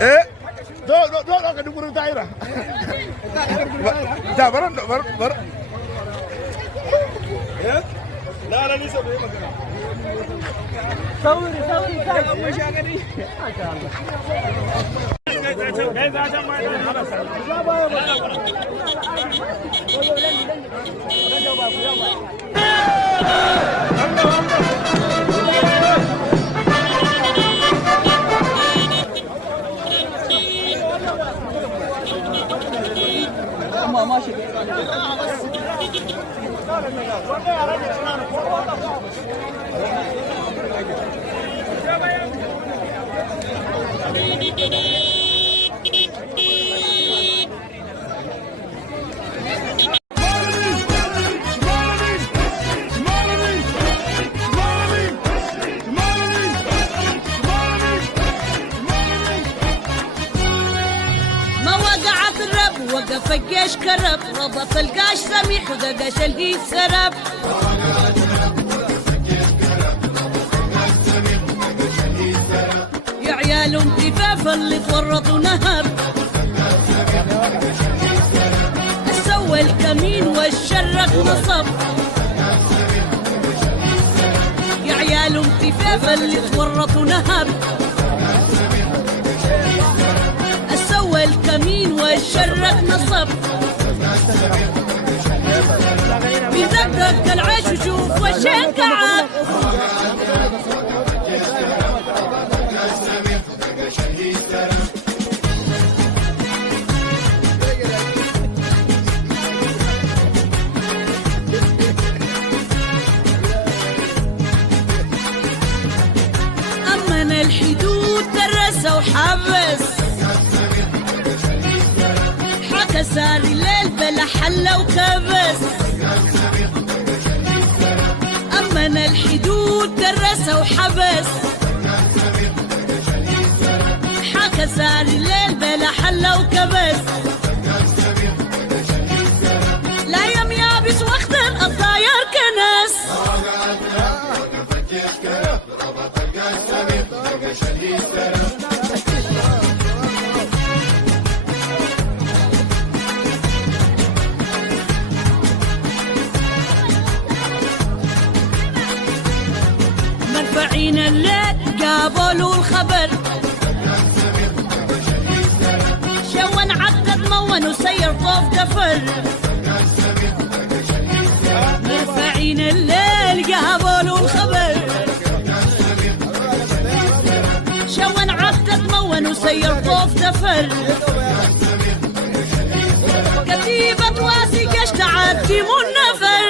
eh do ka duburin tayira da baran bar eh la ni so bai magana sauri kai amma shagari masha Allah kai za ta mai da ماشي وقف الجيش كرب ربط القاش سميح ودقش الهيد سرب يا عيالهم كفاف اللي تورطوا نهب سوى الكمين والشرق نصب يا عيالهم كفاف اللي تورطوا نهب سوى الكمين والشرق نصب بيدقق العيش وشوف وشين كعب أمن الحدود درس وحبس كسر الليل بلا حلة وكبس أمن الحدود درس وحبس حكسر الليل بلا حلة وكبس لا يم يابس وقت الطاير كنس مرفعين الليل قابلوا الخبر شون عدد مون وسير طوف دفر مرفعين الليل قابلوا الخبر شون عدد مون وسير طوف دفر كتيبة واسي قش تعدي النفر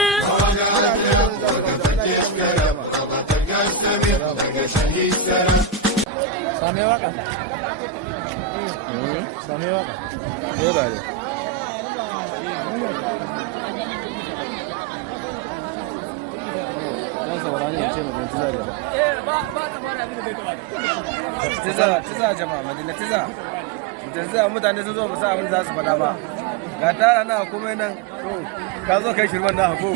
Same waka. Same waka. Yo dale. Dan saurani ya ce mu tiza da. Ba ta fara abin da bai kamata. Tiza jama'a Madina tiza. Tiza mutane sun zo ba sa abin za su faɗa ba. Ga tara na kuma nan ka zo kai shirman na hako.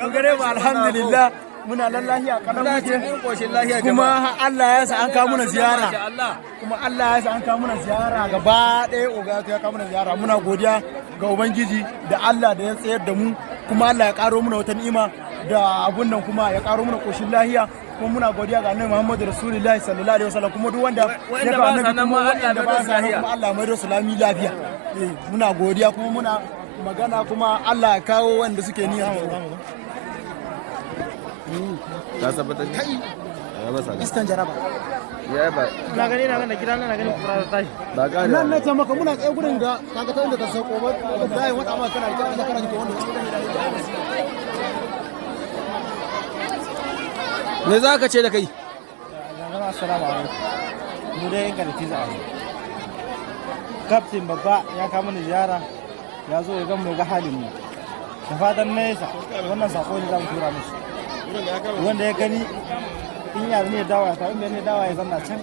Ku gare mu alhamdulillah. Muna lallahi a kanan muke kuma Allah ya sa an kawo muna ziyara kuma Allah ya sa an kawo muna ziyara gaba ɗaya oga ya kawo muna ziyara muna godiya ga ubangiji da Allah da ya tsayar da mu kuma Allah ya karo muna wata ni'ima da abun nan kuma ya karo muna koshin lahiya kuma muna godiya ga Annabi Muhammadu Rasulullahi sallallahu alaihi wasallam kuma duk wanda ya ga Annabi kuma wanda ba sa kuma Allah mai da sulami lafiya muna godiya kuma muna magana kuma Allah ya kawo wanda suke niyya ka tabbatar kai ya ba sa iskan jaraba ya ba na gani gidan na gani kura ta tashi ba ga nan na ce maka muna tsaye gurin ga kaga ta inda ka sako ba wallahi wata ma kana kira da kana ji wanda me za ka ce da kai assalamu alaikum mu dai in kana tiza captain babba ya kawo mana ziyara ya zo ya ga mu ga halin mu da fatan nesa wannan sako ne za mu tura musu wanda ya gani in yaro ne dawa ya tafi ne dawa ya zanna can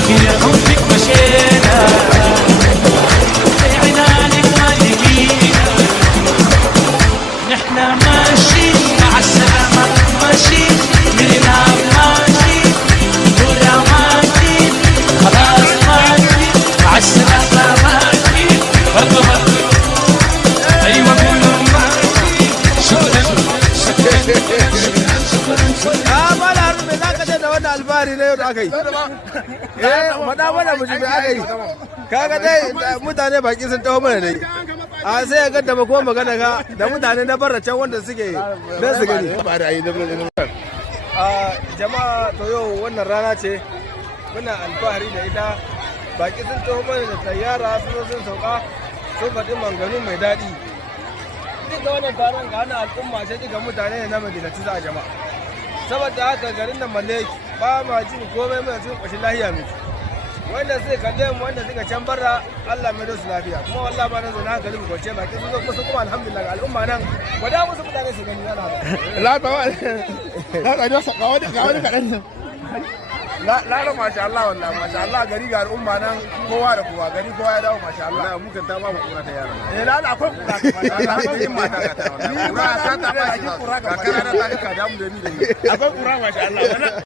في حبك مشينا في عنانك ما لقينا نحنا ماشيين مع السلامة ماشيين من الهاب ماشيين ولا ماشيين خلاص ماشيين مع السلامة ماشيين أيوة كلهم ماشيين شكرا ba da hannu mai zaka ce da wannan alfahari na yau da aka yi faɗa mana mu ji me aka yi kaga dai mutane baki sun taho mana dai a sai ya gaddama kuma magana ga da mutane na barra can wanda suke don su gani jama'a to yau wannan rana ce muna alfahari da ita baki sun taho mana da tayyara sun sauka sun faɗi manganu mai daɗi duka wannan taron ga hana al'umma ce duka mutane ne na madinatu za a jama'a saboda haka garin nan malle ba ma jin komai mai jin ƙoshin lahiya miki wanda suka kalle mu wanda suka can barra Allah mai da su lafiya kuma wallahi ba na zo na hankali mu kwace baki sun zo kuma sun kuma alhamdulillah ga al'umma nan gwada musu mutane su gani yana la wani kaɗan Lara masha Allah wallahi masha Allah gari ga al'umma nan kowa da kowa gari kowa ya dawo masha Allah mu kan ta ba mu kura ta yara la akwai kura akwai mata ga ta kura ta ba kura ga kana ta ka da mu da ni akwai kura masha Allah